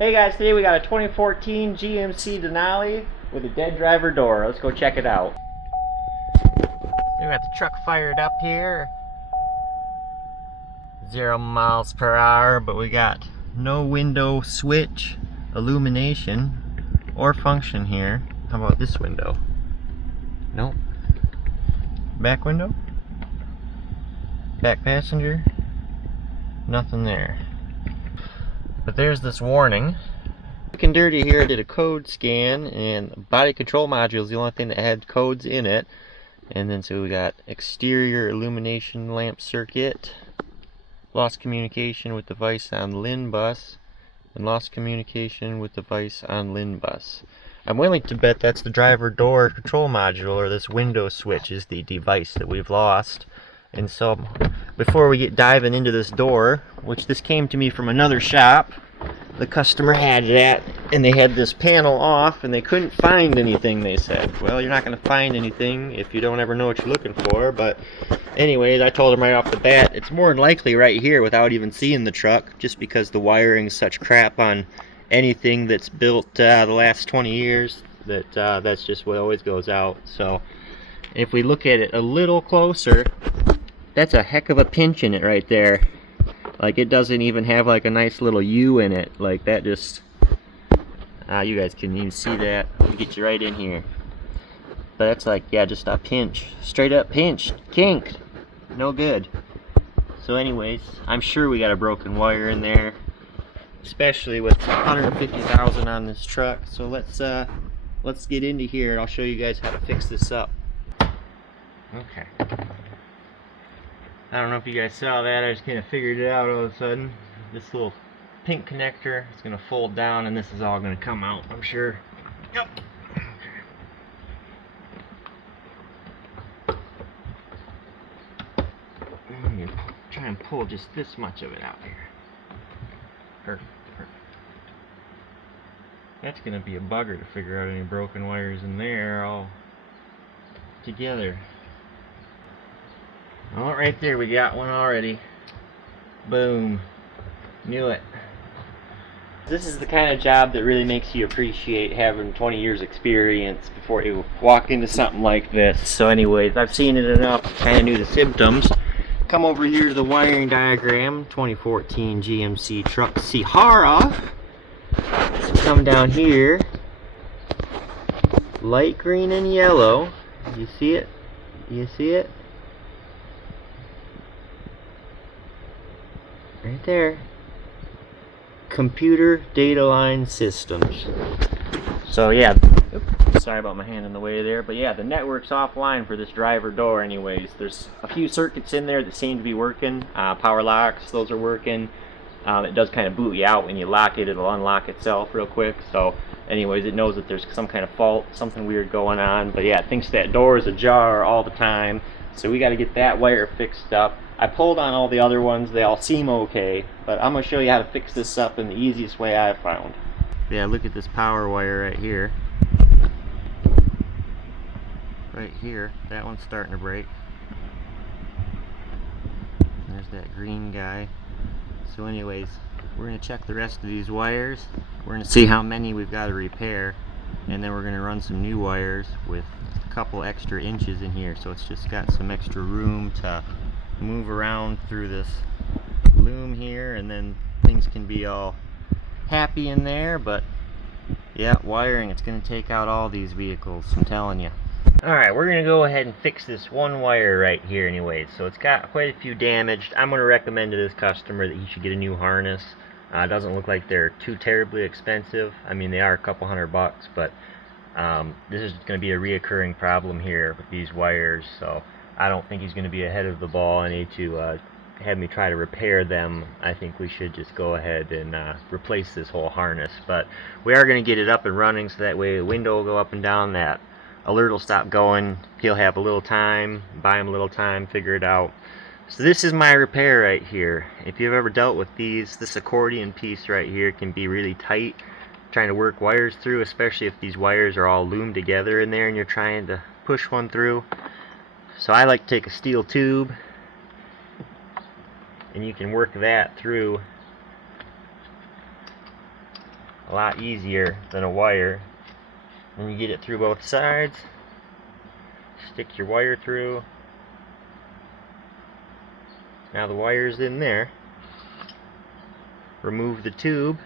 Hey guys, today we got a 2014 GMC Denali with a dead driver door. Let's go check it out. We got the truck fired up here. 0 miles per hour, but we got no window switch illumination or function here. How about this window? Nope. Back window? Back passenger? Nothing there. But there's this warning. Looking dirty here, I did a code scan, and the body control module is the only thing that had codes in it. And then so we got exterior illumination lamp circuit, lost communication with device on LIN bus, and lost communication with device on LIN bus. I'm willing to bet that's the driver door control module, or this window switch is the device that we've lost. And so before we get diving into this door, which this came to me from another shop, the customer had it at, and they had this panel off and they couldn't find anything. They said, well, you're not going to find anything if you don't ever know what you're looking for. But anyways, I told them right off the bat, it's more than likely right here without even seeing the truck, just because the wiring's such crap on anything that's built the last 20 years that that's just what always goes out. So if we look at it a little closer, that's a heck of a pinch in it right there. Like, it doesn't even have like a nice little U in it. Like, that just you guys can even see that. I'll get you right in here. But that's like, yeah, just a pinch, straight up pinched, kinked, no good. So anyways, I'm sure we got a broken wire in there, especially with 150,000 on this truck. So let's get into here and I'll show you guys how to fix this up. Okay. I don't know if you guys saw that, I just kind of figured it out all of a sudden. This little pink connector is going to fold down and this is all going to come out, I'm sure. Yep. I'm going to try and pull just this much of it out here. Perfect, perfect. That's going to be a bugger to figure out any broken wires in there all together. Oh, right there, we got one already. Boom. Knew it. This is the kind of job that really makes you appreciate having 20 years experience before you walk into something like this. So anyways, I've seen it enough, kind of knew the symptoms. Come over here to the wiring diagram, 2014 GMC truck Sahara. So come down here, light green and yellow. You see it? You see it? Right there. Computer data line systems. So yeah, oops, sorry about my hand in the way there, but yeah, the network's offline for this driver door anyways. There's a few circuits in there that seem to be working. Power locks, those are working. It does kind of boot you out when you lock it. It'll unlock itself real quick. So anyways, it knows that there's some kind of fault, something weird going on. But yeah, it thinks that door is ajar all the time. So we got to get that wire fixed up. I pulled on all the other ones, they all seem okay, but I'm going to show you how to fix this up in the easiest way I've found. Yeah, look at this power wire right here. Right here, that one's starting to break. There's that green guy. So anyways, we're going to check the rest of these wires. We're going to see how many we've got to repair, and then we're going to run some new wires with a couple extra inches in here, so it's just got some extra room to move around through this loom here, and then things can be all happy in there. But yeah, wiring, it's going to take out all these vehicles, I'm telling you. Alright, we're going to go ahead and fix this one wire right here anyways. So it's got quite a few damaged. I'm going to recommend to this customer that he should get a new harness. It doesn't look like they're too terribly expensive. I mean, they are a couple $100, but this is going to be a reoccurring problem here with these wires. So I don't think he's going to be ahead of the ball. I need to have me try to repair them. I think we should just go ahead and replace this whole harness. But we are going to get it up and running, so that way the window will go up and down, that alert will stop going, he'll have a little time, buy him a little time, figure it out. So this is my repair right here. If you've ever dealt with these, this accordion piece right here can be really tight trying to work wires through, especially if these wires are all loomed together in there and you're trying to push one through. So I like to take a steel tube, and you can work that through a lot easier than a wire. And you get it through both sides. Stick your wire through. Now the wire's in there. Remove the tube.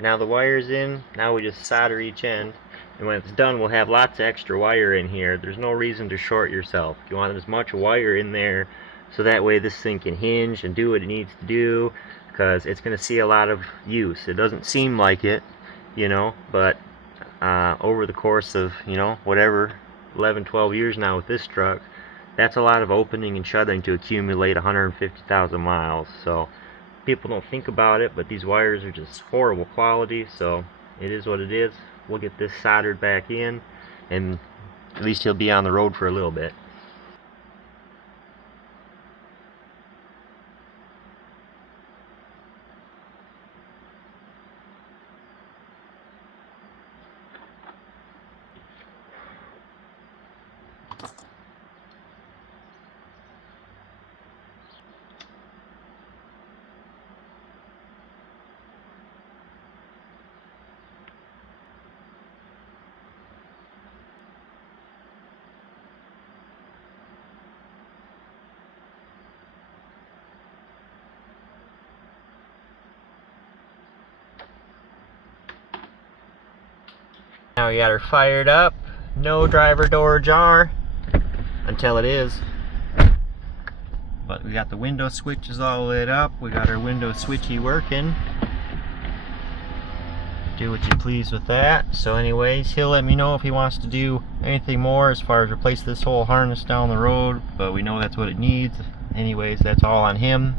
Now the wire's in. Now we just solder each end. And when it's done, we'll have lots of extra wire in here. There's no reason to short yourself. You want as much wire in there so that way this thing can hinge and do what it needs to do, because it's going to see a lot of use. It doesn't seem like it, you know, but over the course of, you know, whatever, 11, 12 years now with this truck, that's a lot of opening and shutting to accumulate 150,000 miles. So people don't think about it, but these wires are just horrible quality, so it is what it is. We'll get this soldered back in, and at least he'll be on the road for a little bit. Now we got her fired up. No driver door jar until it is. But we got the window switches all lit up. We got our window switchy working. Do what you please with that. So anyways, he'll let me know if he wants to do anything more as far as replace this whole harness down the road, but we know that's what it needs. Anyways, that's all on him.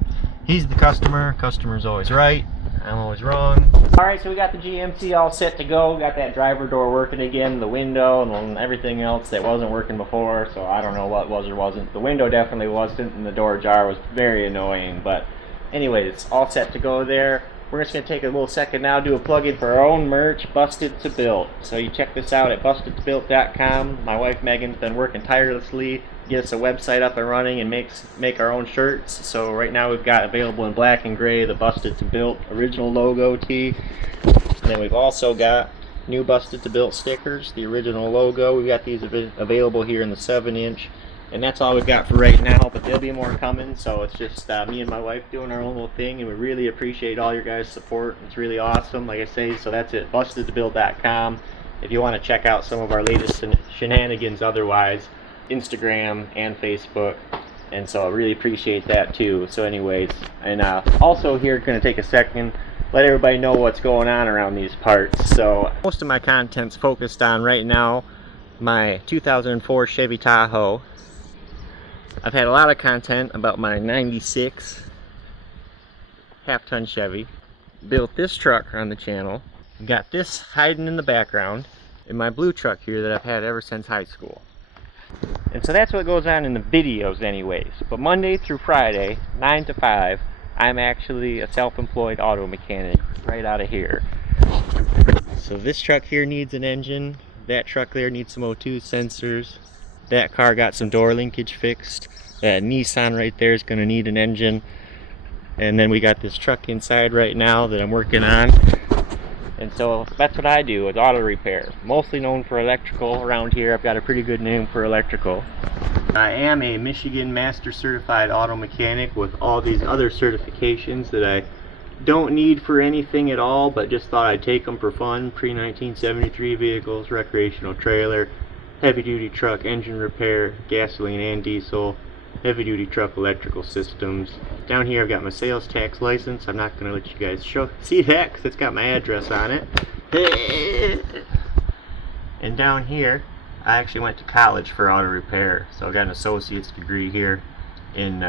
He's the customer. Customer's always right. I'm always wrong. Alright, so we got the GMC all set to go. Got that driver door working again, the window, and everything else that wasn't working before, so I don't know what was or wasn't. The window definitely wasn't, and the door jar was very annoying, but anyways, all set to go there. We're just going to take a little second now, do a plug-in for our own merch, Busted to Built. So you check this out at bustedtobuilt.com. My wife Megan's been working tirelessly to get us a website up and running and make our own shirts. So right now we've got available in black and gray the Busted to Built original logo tee. And then we've also got new Busted to Built stickers, the original logo. We've got these available here in the 7-inch. And that's all we've got for right now, but there'll be more coming. So it's just me and my wife doing our own little thing, and we really appreciate all your guys' support. It's really awesome, like I say. So that's it, bustedtobuild.com. If you want to check out some of our latest shenanigans otherwise, Instagram and Facebook. And so I really appreciate that too. So anyways, and also here, going to take a second, let everybody know what's going on around these parts. So most of my content's focused on right now my 2004 Chevy Tahoe. I've had a lot of content about my 96 half-ton Chevy. Built this truck on the channel. Got this hiding in the background. And my blue truck here that I've had ever since high school. And so that's what goes on in the videos anyways. But Monday through Friday, 9 to 5, I'm actually a self-employed auto mechanic right out of here. So this truck here needs an engine. That truck there needs some O2 sensors. That car got some door linkage fixed. That Nissan right there is going to need an engine. And then we got this truck inside right now that I'm working on. And so that's what I do, is auto repair. Mostly known for electrical around here. I've got a pretty good name for electrical. I am a Michigan Master Certified Auto Mechanic with all these other certifications that I don't need for anything at all, but just thought I'd take them for fun. Pre-1973 vehicles, recreational trailer, heavy-duty truck engine repair, gasoline and diesel, heavy-duty truck electrical systems. Down here I've got my sales tax license. I'm not going to let you guys see that because it's got my address on it. And down here I actually went to college for auto repair, so I got an associate's degree here in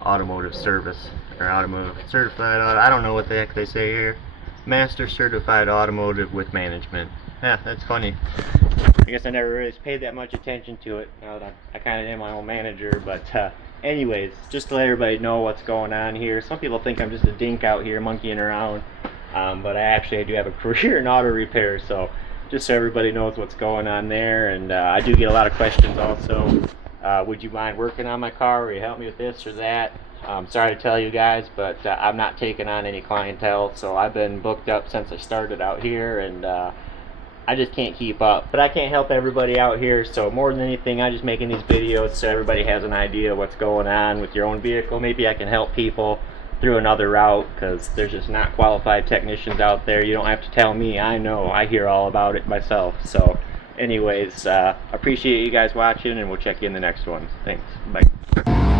automotive service, or automotive certified auto, I don't know what the heck they say here. Master Certified Automotive with Management. Yeah, that's funny. I guess I never really paid that much attention to it. Now that I kind of am my own manager, but anyways, just to let everybody know what's going on here. Some people think I'm just a dink out here monkeying around, but I do have a career in auto repair, so just so everybody knows what's going on there. And I do get a lot of questions also. Would you mind working on my car? Will you help me with this or that? I'm sorry to tell you guys, but I'm not taking on any clientele, so I've been booked up since I started out here, and I just can't keep up. But I can't help everybody out here, so more than anything, I'm just making these videos so everybody has an idea of what's going on with your own vehicle. Maybe I can help people through another route, because there's just not qualified technicians out there. You don't have to tell me, I know, I hear all about it myself. So anyways, appreciate you guys watching, and we'll check you in the next one. Thanks, bye.